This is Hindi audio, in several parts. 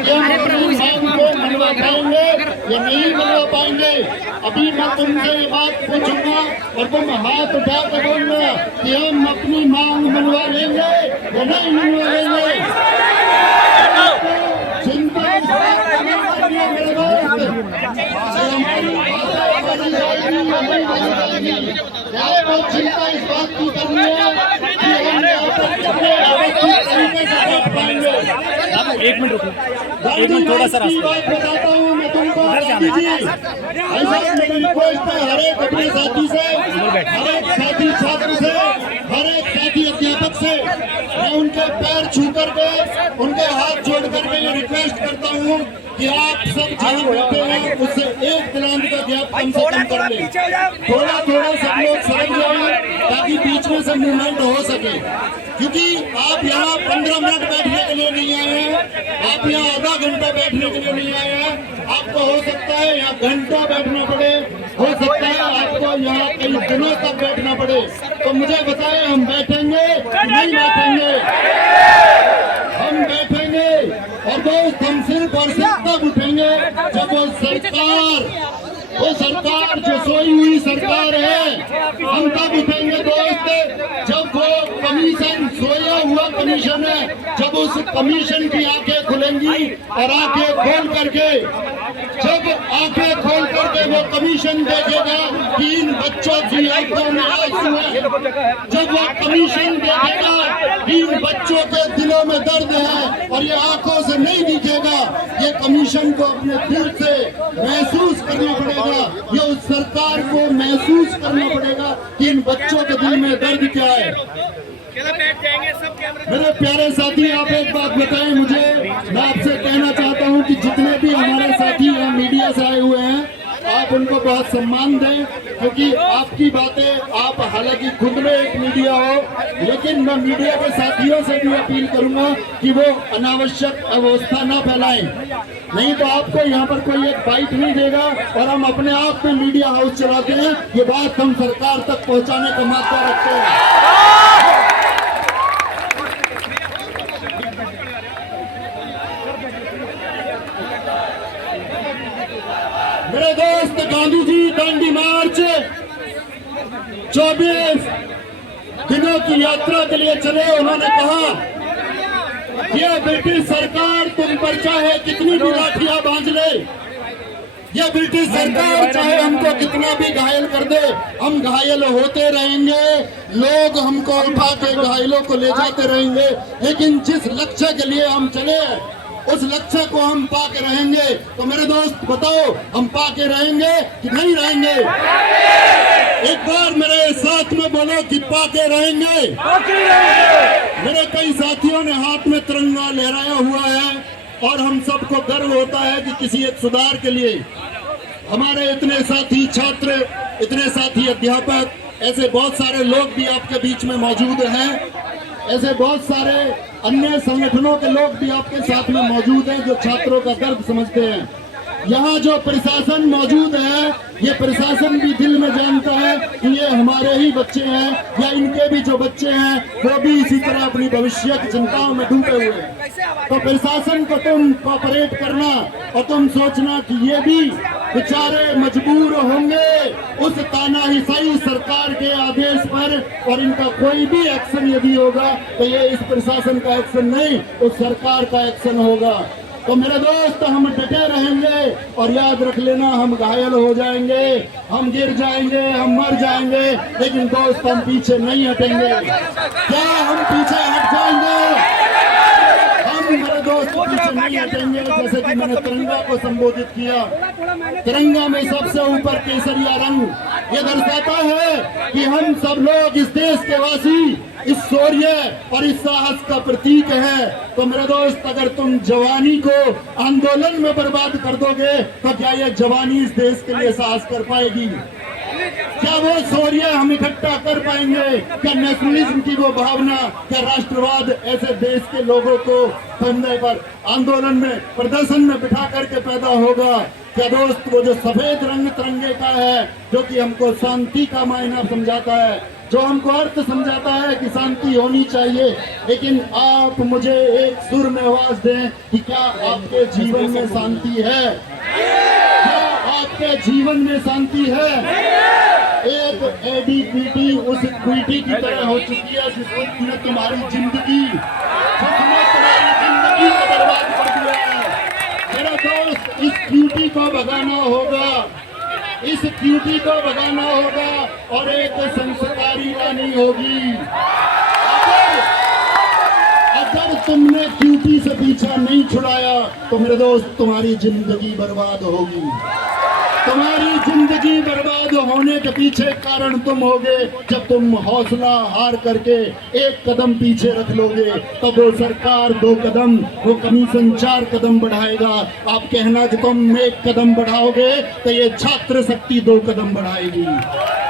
ये हम अपनी मांग को मनवा पाएंगे या नहीं मनवा पाएंगे। अभी मैं तुमसे ये बात पूछूंगा और तुम हाथ उठा के बोलना कि हम अपनी मांग मनवा लेंगे या नहीं मनवा लेंगे। चिंता इस बात की नहीं करनी है मेरे दोस्त, चिंता इस बात की करनी है कि हम यहाँ पर कितने व्यवस्थित तरीके से बैठ पाएंगे। एक मिनट रुको, एक मिनट थोड़ा सा बात बताता हूँ मैं तुमको गांधी जी, ऐसा मेरी रिक्वेस्ट है हर एक अपने साथी से, हर एक साथी छात्र से, हर एक साथी अध्यापक से मैं उनके पैर छू करके उनके हाथ जोड़ करके ये रिक्वेस्ट करता हूँ कि आप सब जहाँ बैठे हैं उससे एक दिलांत का गैप कम से कम कर लें। थोड़ा थोड़ा सब लोग सरक जाएं ताकि बीच में से मूवमेंट हो सके, क्योंकि आप यहाँ 15 मिनट बैठने के लिए नहीं आए हैं, आप यहाँ आधा घंटा बैठने के लिए नहीं आए हैं। आपको हो सकता है यहाँ घंटा बैठना पड़े, हो सकता है आपको यहाँ कई दिनों तक बैठना पड़े। तो मुझे बताएं हम बैठेंगे कि नहीं बैठेंगे? हम बैठेंगे और दोस्त हम सिर्फ और सिर्फ तब उठेंगे जब वो सरकार जो सोई हुई सरकार है, हम तब उठेंगे दोस्त जब वो कमीशन, सोया हुआ कमीशन है, जब उस कमीशन की आंखें खुलेंगी और आंखें खोल करके, जब आंखें खोल करके वो कमीशन देखेगा कि इन बच्चों की आंखों में आंसू है, जब वो कमीशन देखेगा कि इन बच्चों के दिलों में दर्द है और ये आंखों से नहीं दिखेगा, ये कमीशन को अपने दिल से महसूस करना पड़ेगा, ये उस सरकार को महसूस करना पड़ेगा कि इन बच्चों के दिल में दर्द क्या है। मेरे प्यारे साथी, आप एक बात बताएं मुझे, मैं आपसे कहना चाहता हूं कि जितने भी हमारे साथी यहाँ मीडिया से आए हुए हैं, आप उनको बहुत सम्मान दें, क्योंकि आपकी बातें, आप हालांकि खुद में एक मीडिया हो, लेकिन मैं मीडिया के साथियों से भी अपील करूंगा कि वो अनावश्यक अवस्था न फैलाएं, नहीं तो आपको यहाँ पर कोई एक बाइट नहीं देगा और हम अपने आप में मीडिया हाउस चलाते हैं। ये बात हम सरकार तक पहुँचाने का मादा रखते हैं। मेरे दोस्त, गांधी जी दांडी मार्च 24 दिनों की यात्रा के लिए चले। उन्होंने कहा ये ब्रिटिश सरकार तुम पर चाहे कितनी भी लाठियां बांध ले, ये ब्रिटिश सरकार चाहे हमको कितना भी घायल कर दे, हम घायल होते रहेंगे, लोग हमको उठा के घायलों को ले जाते रहेंगे, लेकिन जिस लक्ष्य के लिए हम चले उस लक्ष्य को हम पाके रहेंगे। तो मेरे दोस्त बताओ, हम पाके रहेंगे कि नहीं रहेंगे? एक बार मेरे साथ में बोलो कि पाके रहेंगे। मेरे कई साथियों ने हाथ में तिरंगा लहराया हुआ है और हम सबको गर्व होता है कि किसी एक सुधार के लिए हमारे इतने साथी छात्र, इतने साथी अध्यापक, ऐसे बहुत सारे लोग भी आपके बीच में मौजूद हैं, ऐसे बहुत सारे अन्य संगठनों के लोग भी आपके साथ में मौजूद हैं जो छात्रों का दर्द समझते हैं। यहाँ जो प्रशासन मौजूद है, ये प्रशासन भी दिल में जानता है कि ये हमारे ही बच्चे हैं या इनके भी जो बच्चे हैं वो भी इसी तरह अपनी भविष्य की चिंताओं में डूबे हुए हैं। तो प्रशासन को तुम कोऑपरेट करना और तुम सोचना कि ये भी बेचारे मजबूर होंगे उस तानाशाही सरकार के आदेश पर, और इनका कोई भी एक्शन यदि होगा तो ये इस प्रशासन का एक्शन नहीं, उस सरकार का एक्शन होगा। तो मेरे दोस्त, हम डटे रहेंगे और याद रख लेना, हम घायल हो जाएंगे, हम गिर जाएंगे, हम मर जाएंगे, लेकिन दोस्त हम पीछे नहीं हटेंगे। क्या हम पीछे हट जाएंगे? हम मेरे दोस्त पीछे नहीं हटेंगे। जैसे कि मैंने तिरंगा को संबोधित किया, तिरंगा में सबसे ऊपर केसरिया रंग ये दर्शाता है कि हम सब लोग इस देश के वासी इस शौर्य और इस साहस का प्रतीक है। तो मेरे दोस्त, अगर तुम जवानी को आंदोलन में बर्बाद कर दोगे तो क्या ये जवानी इस देश के लिए साहस कर पाएगी? क्या वो शौर्य हम इकट्ठा कर पाएंगे? क्या नेशनलिज्म की वो भावना, क्या राष्ट्रवाद ऐसे देश के लोगों को कंधे पर आंदोलन में, प्रदर्शन में बिठा करके पैदा होगा? क्या दोस्त, वो जो सफेद रंग तिरंगे का है जो कि हमको शांति का मायना समझाता है, जो हमको अर्थ समझाता है कि शांति होनी चाहिए, लेकिन आप मुझे एक सुर में आवाज दें कि क्या आपके जीवन में शांति है? क्या आपके जीवन में शांति है? एक एडीपीटी उस क्वीटी की तरह हो चुकी है जिसने तुम्हारी जिंदगी को बर्बाद कर दिया है। मेरा दोस्त, इस क्यूटी को भगाना होगा, इस क्यूटी को भगाना होगा और एक संस्कारी रानी होगी। अगर तुमने क्यूटी से पीछा नहीं छुड़ाया तो मेरे दोस्त तुम्हारी जिंदगी बर्बाद होगी। तुम्हारी जिंदगी बर्बाद होने के पीछे कारण तुम होगे जब तुम हौसला हार करके एक कदम पीछे रख लोगे। तब वो सरकार 2 कदम, वो कमीशन 4 कदम बढ़ाएगा। आप कहना कि तुम 1 कदम बढ़ाओगे तो ये छात्र शक्ति 2 कदम बढ़ाएगी।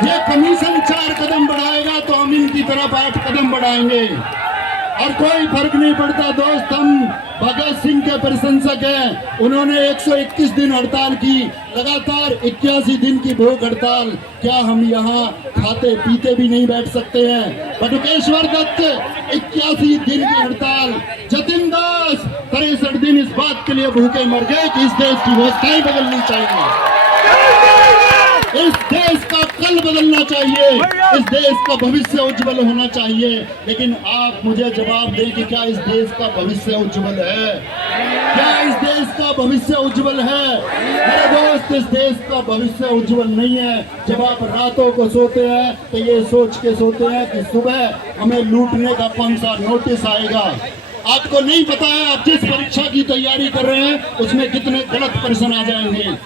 ये कमीशन 4 कदम बढ़ाएगा तो हम इनकी तरफ 8 कदम बढ़ाएंगे और कोई फर्क नहीं पड़ता दोस्त। हम भगत सिंह के प्रशंसक हैं। उन्होंने 121 दिन हड़ताल की, लगातार 81 दिन की भूख हड़ताल। क्या हम यहाँ खाते पीते भी नहीं बैठ सकते हैं? बटुकेश्वर दत्त 81 दिन की हड़ताल, जतिन दास 63 दिन इस बात के लिए भूखे मर गए कि इस देश की व्यवस्थाएं बदलनी चाहिए, इस देश का कल बदलना चाहिए, इस देश का भविष्य उज्जवल होना चाहिए। लेकिन आप मुझे जवाब दें कि क्या इस देश का भविष्य उज्जवल है? क्या इस देश का भविष्य उज्जवल है? मेरे दोस्त, इस देश का भविष्य उज्जवल नहीं है। जब आप रातों को सोते हैं तो ये सोच के सोते हैं कि सुबह हमें लूटने का कौन सा नोटिस आएगा। आपको नहीं पता है आप जिस परीक्षा की तैयारी कर रहे हैं उसमें कितने गलत प्रश्न आ जाएंगे।